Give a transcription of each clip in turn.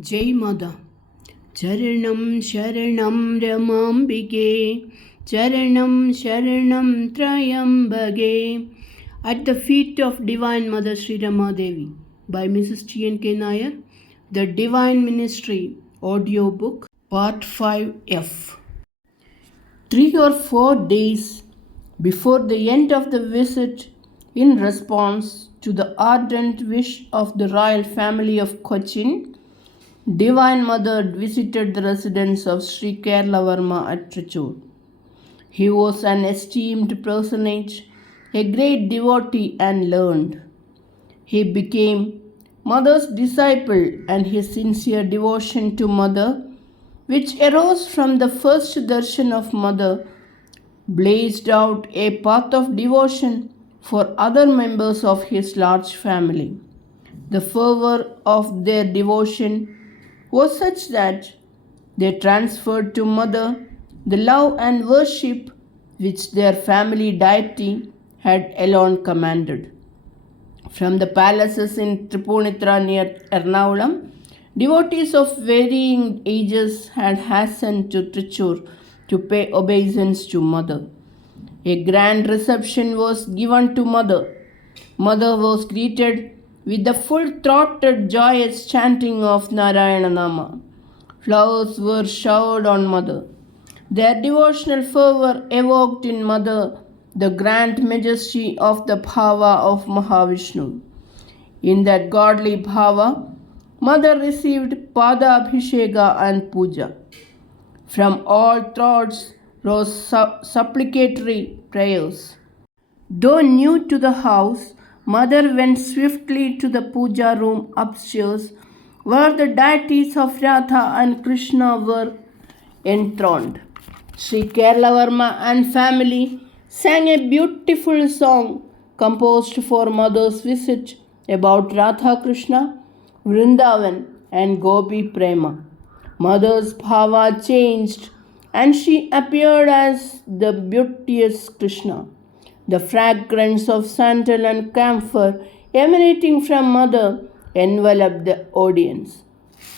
Jai Mother. Charanam Sharanam Ramambige, Charanam Sharanam Trayambage. At the feet of Divine Mother Sree Rama Devi by Mrs. T.N.K Nair, the Divine Ministry audio book, Part 5F. 3 or 4 days before the end of the visit, in response to the ardent wish of the royal family of Cochin, Divine Mother visited the residence of Trichur-Kerala at Trichur. He was an esteemed personage, a great devotee and learned. He became Mother's disciple, and his sincere devotion to Mother, which arose from the first darshan of Mother, blazed out a path of devotion for other members of his large family. The fervor of their devotion was such that they transferred to Mother the love and worship which their family deity had alone commanded. From the palaces in Tripunitra near Ernakulam, devotees of varying ages had hastened to Trichur to pay obeisance to Mother. A grand reception was given to Mother. Mother was greeted with the full-throated joyous chanting of Narayana Nama. Flowers were showered on Mother. Their devotional fervor evoked in Mother the grand majesty of the bhava of Mahavishnu. In that godly bhava, Mother received Pada Abhisheka and Puja. From all throats rose supplicatory prayers. Though new to the house, Mother went swiftly to the puja room upstairs, where the deities of Radha and Krishna were enthroned. Sri Kerala and family sang a beautiful song composed for Mother's visit about Radha Krishna, Vrindavan, and Gopi Prema. Mother's bhava changed, and she appeared as the beauteous Krishna. The fragrance of sandal and camphor emanating from Mother enveloped the audience.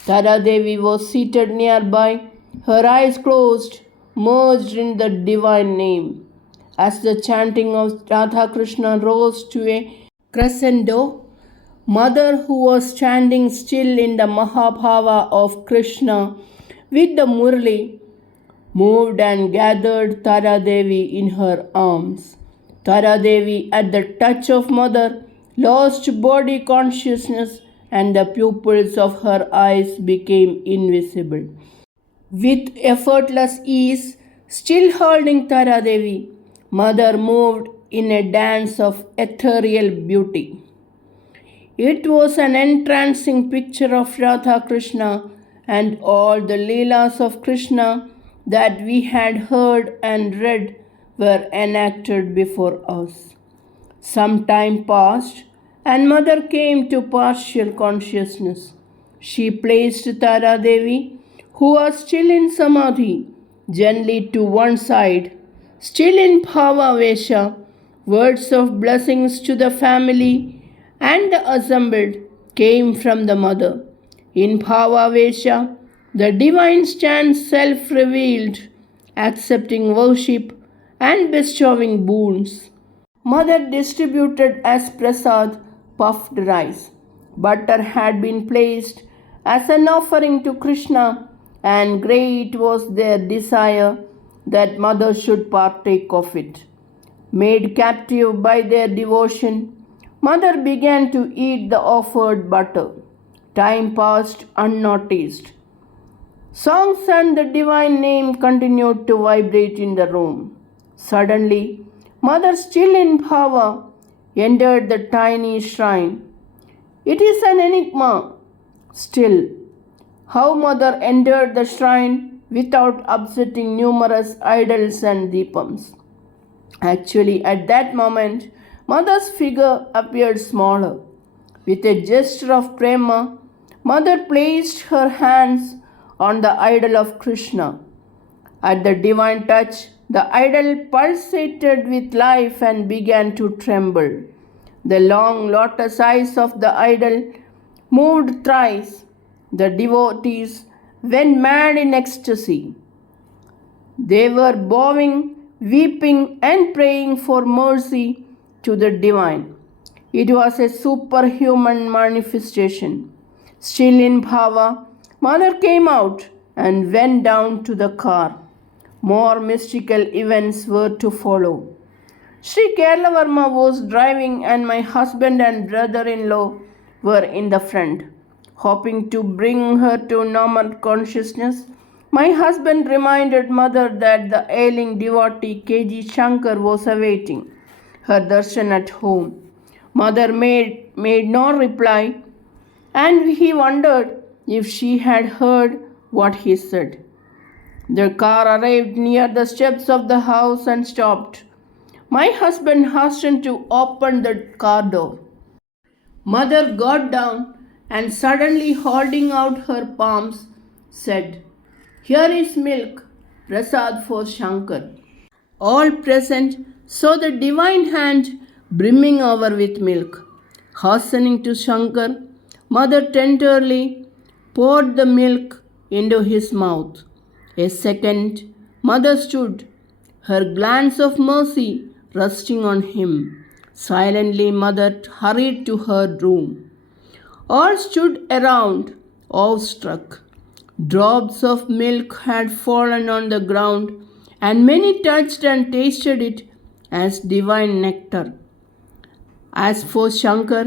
Tara Devi was seated nearby, her eyes closed, merged in the divine name. As the chanting of Radha Krishna rose to a crescendo, Mother, who was standing still in the Mahabhava of Krishna with the Murli, moved and gathered Tara Devi in her arms. Tara Devi, at the touch of Mother, lost body consciousness, and the pupils of her eyes became invisible. With effortless ease, still holding Tara Devi, Mother moved in a dance of ethereal beauty. It was an entrancing picture of Radha Krishna and all the Leelas of Krishna that we had heard and read were enacted before us. Some time passed, and Mother came to partial consciousness. She placed Tara Devi, who was still in Samadhi, gently to one side. Still in Bhava Vesha, words of blessings to the family and the assembled came from the Mother. In Bhava Vesha, the divine stands self-revealed, accepting worship and bestowing boons. Mother distributed as prasad puffed rice. Butter had been placed as an offering to Krishna, and great was their desire that Mother should partake of it. Made captive by their devotion, Mother began to eat the offered butter. Time passed unnoticed. Songs and the divine name continued to vibrate in the room. Suddenly, Mother, still in bhava, entered the tiny shrine. It is an enigma. Still, how Mother entered the shrine without upsetting numerous idols and deepams. Actually, at that moment, Mother's figure appeared smaller. With a gesture of prema, Mother placed her hands on the idol of Krishna. At the divine touch, the idol pulsated with life and began to tremble. The long lotus eyes of the idol moved thrice. The devotees went mad in ecstasy. They were bowing, weeping, and praying for mercy to the divine. It was a superhuman manifestation. Still in bhava, Mother came out and went down to the car. More mystical events were to follow. Sree Kerala Varma was driving, and my husband and brother-in-law were in the front. Hoping to bring her to normal consciousness, my husband reminded Mother that the ailing devotee K.G. Shankar was awaiting her darshan at home. Mother made no reply, and he wondered if she had heard what he said. The car arrived near the steps of the house and stopped. My husband hastened to open the car door. Mother got down and suddenly holding out her palms said, "Here is milk, prasad for Shankar." All present saw the divine hand brimming over with milk. Hastening to Shankar, Mother tenderly poured the milk into his mouth. A second, Mother stood, her glance of mercy resting on him. Silently, Mother hurried to her room. All stood around, awestruck. Drops of milk had fallen on the ground, and many touched and tasted it as divine nectar. As for Shankar,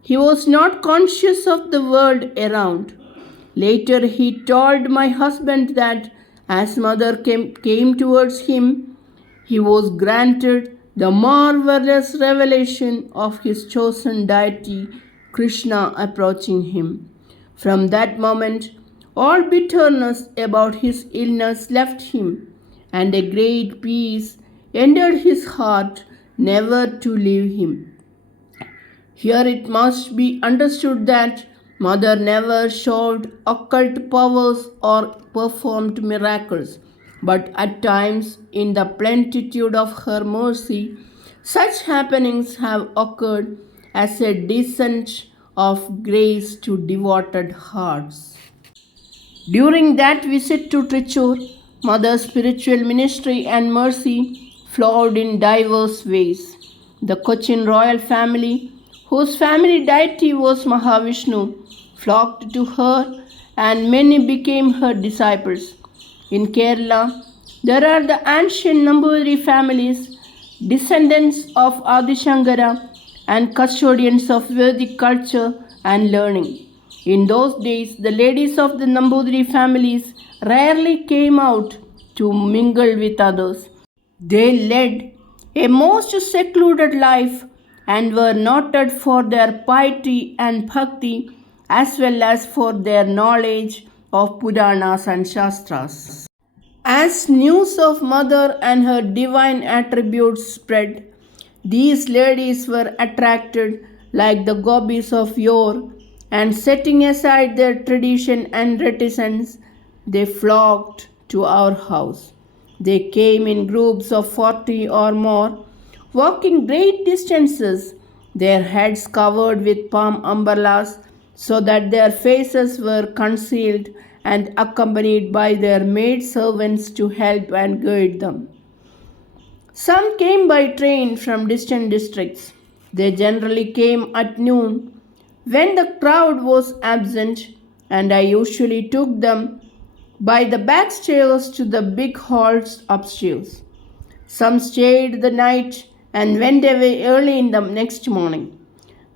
he was not conscious of the world around. Later, he told my husband that as Mother came towards him, he was granted the marvelous revelation of his chosen deity, Krishna, approaching him. From that moment, all bitterness about his illness left him, and a great peace entered his heart, never to leave him. Here it must be understood that Mother never showed occult powers or performed miracles, but at times, in the plenitude of her mercy, such happenings have occurred as a descent of grace to devoted hearts. During that visit to Trichur, Mother's spiritual ministry and mercy flowed in diverse ways. The Cochin royal family, whose family deity was Mahavishnu, flocked to her, and many became her disciples. In Kerala, there are the ancient Nambudiri families, descendants of Adi Shankara and custodians of Vedic culture and learning. In those days, the ladies of the Nambudiri families rarely came out to mingle with others. They led a most secluded life and were noted for their piety and bhakti as well as for their knowledge of Puranas and Shastras. As news of Mother and her divine attributes spread, these ladies were attracted like the gopis of yore, and setting aside their tradition and reticence, they flocked to our house. They came in groups of 40 or more, walking great distances, their heads covered with palm umbrellas so that their faces were concealed, and accompanied by their maid servants to help and guide them. Some came by train from distant districts. They generally came at noon when the crowd was absent, and I usually took them by the back stairs to the big halls upstairs. Some stayed the night and went away early in the next morning.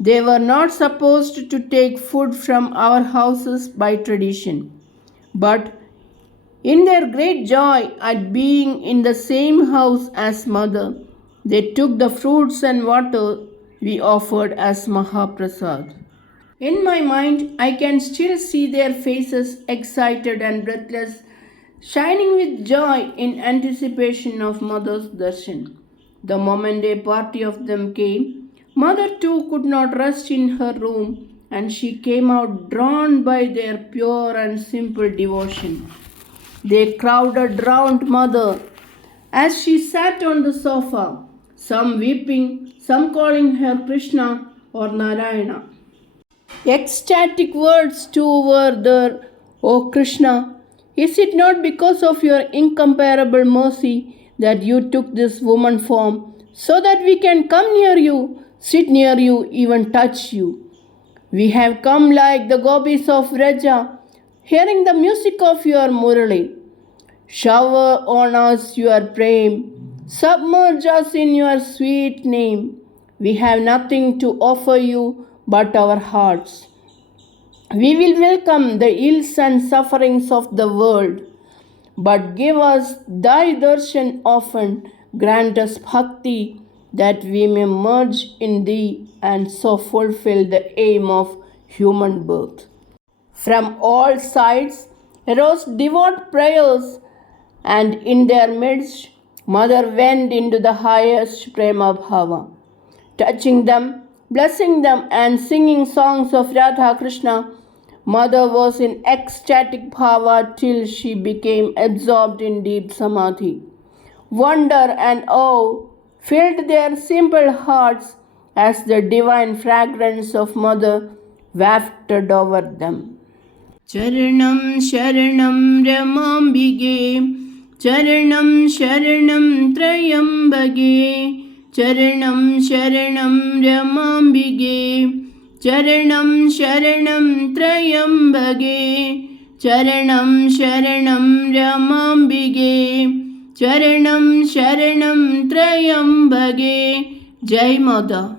They were not supposed to take food from our houses by tradition, but in their great joy at being in the same house as Mother, they took the fruits and water we offered as Mahaprasad. In my mind, I can still see their faces, excited and breathless, shining with joy in anticipation of Mother's darshan. The moment a party of them came, Mother too could not rest in her room, and she came out drawn by their pure and simple devotion. They crowded round Mother as she sat on the sofa, some weeping, some calling her Krishna or Narayana. Ecstatic words too were there, O Krishna. Is it not because of your incomparable mercy that you took this woman form, so that we can come near you, sit near you, even touch you? We have come like the gopis of Vraja, hearing the music of your Murali. Shower on us your prem, submerge us in your sweet name. We have nothing to offer you but our hearts. We will welcome the ills and sufferings of the world, but give us thy darshan often, grant us bhakti, that we may merge in thee and so fulfill the aim of human birth. From all sides arose devout prayers, and in their midst, Mother went into the highest prema bhava, touching them, blessing them, and singing songs of Radha Krishna. Mother was in ecstatic bhava till she became absorbed in deep samadhi. Wonder and awe filled their simple hearts as the divine fragrance of Mother wafted over them. Charanam Sharanam Ramambige, Charanam Sharanam Trayambage, Charanam Sharanam Ramambige, Charanam Sharanam Trayambage, Charanam Sharanam Ramambige, Charanam Sharanam Trayambage. Jai Mother.